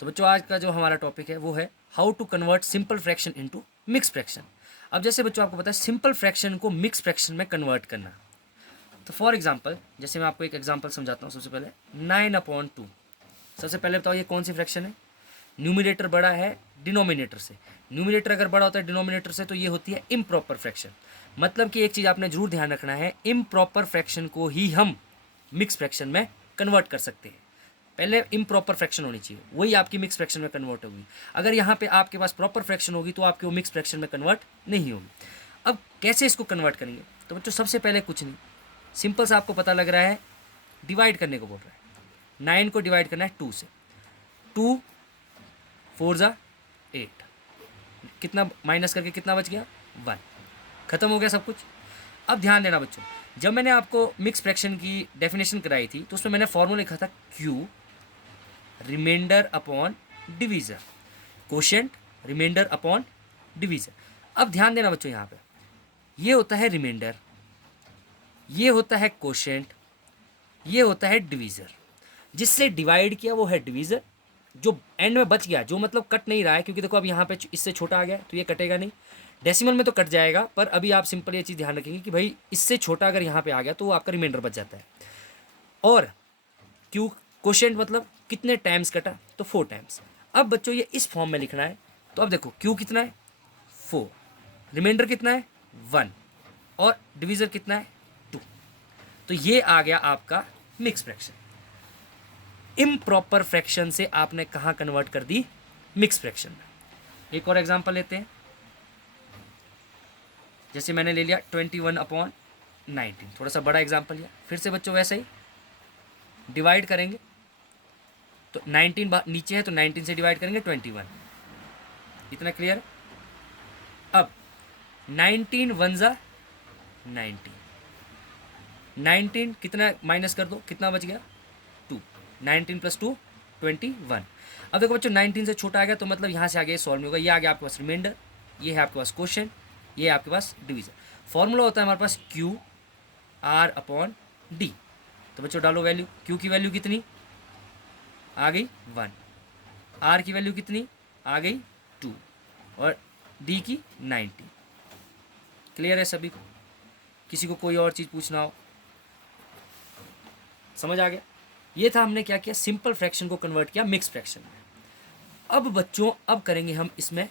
तो बच्चों आज का जो हमारा टॉपिक है वो है how to convert simple fraction into mix fraction. अब जैसे बच्चों आपको पता है सिंपल फ्रैक्शन को मिक्स फ्रैक्शन में कन्वर्ट करना। तो फॉर एग्जांपल जैसे मैं आपको एक एग्जांपल समझाता हूँ। सबसे पहले 9/2। सबसे पहले बताओ ये कौन सी फ्रैक्शन है। न्यूमिनेटर बड़ा है डिनोमिनेटर से। न्यूमिनेटर अगर बड़ा होता है डिनोमिनेटर से तो ये होती है इम्प्रॉपर फ्रैक्शन। मतलब कि एक चीज़ आपने जरूर ध्यान रखना है, इम्प्रॉपर फ्रैक्शन को ही हम मिक्स फ्रैक्शन में कन्वर्ट कर सकते हैं। पहले इम्प्रॉपर फ्रैक्शन होनी चाहिए, वही आपकी मिक्स फ्रैक्शन में कन्वर्ट होगी। अगर यहाँ पे आपके पास प्रॉपर फ्रैक्शन होगी तो आपकी वो मिक्स फ्रैक्शन में कन्वर्ट नहीं होगी। अब कैसे इसको कन्वर्ट करेंगे? तो बच्चों सबसे पहले कुछ नहीं, सिंपल सा आपको पता लग रहा है, डिवाइड करने को बोल रहा है। 9 को डिवाइड करना है 2 से। 2 4 ज़ा 8, कितना माइनस करके कितना बच गया 1। खत्म हो गया सब कुछ। अब ध्यान देना बच्चों, जब मैंने आपको मिक्स फ्रैक्शन की डेफिनेशन कराई थी तो उसमें मैंने फॉर्मूला लिखा था Q remainder upon divisor, quotient remainder upon divisor. अब ध्यान देना बच्चों, यहाँ पे ये होता है रिमाइंडर, ये होता है कोशेंट, ये होता है डिवीज़र। जिससे डिवाइड किया वो है डिवीज़र, जो एंड में बच गया, जो मतलब कट नहीं रहा है, क्योंकि देखो अब यहाँ पे इससे छोटा आ गया तो ये कटेगा नहीं। डेसिमल में तो कट जाएगा, पर अभी आप सिंपल ये चीज़ ध्यान रखेंगे कि भाई इससे छोटा अगर यहाँ पे आ गया तो वो आपका रिमाइंडर बच जाता है। और क्यू क्वोशिएंट मतलब कितने टाइम्स कटा, तो 4 टाइम्स। अब बच्चों ये इस फॉर्म में लिखना है। तो अब देखो क्यू कितना है 4, रिमाइंडर कितना है 1 और डिवीज़र कितना है 2। तो ये आ गया आपका मिक्स फ्रैक्शन। इम्प्रॉपर फ्रैक्शन से आपने कहाँ कन्वर्ट कर दी, मिक्स फ्रैक्शन में। एक और एग्जांपल लेते हैं। जैसे मैंने ले लिया 21/19, थोड़ा सा बड़ा एग्जांपल लिया। फिर से बच्चों वैसे ही डिवाइड करेंगे तो 19 नीचे है तो 19 से डिवाइड करेंगे 21। इतना क्लियर? अब 19 1 ज़ा 19, 19 कितना माइनस कर दो, कितना बच गया 2। 19 + 2 21। अब देखो बच्चों 19 से छोटा आ गया तो मतलब यहाँ से आगे सॉल्व नहीं होगा। ये आ गया आपके पास रिमाइंडर, ये है आपके पास क्वोशिएंट, ये है आपके पास डिवीज़र। फॉर्मूला होता है हमारे पास क्यू आर अपॉन डी। तो बच्चों डालो वैल्यू, क्यू की वैल्यू कितनी आ गई 1, आर की वैल्यू कितनी आ गई 2 और डी की 90। क्लियर है सभी को? किसी को कोई और चीज़ पूछना हो? समझ आ गया? ये था हमने क्या किया, सिंपल फ्रैक्शन को कन्वर्ट किया मिक्स फ्रैक्शन में। अब बच्चों अब करेंगे हम इसमें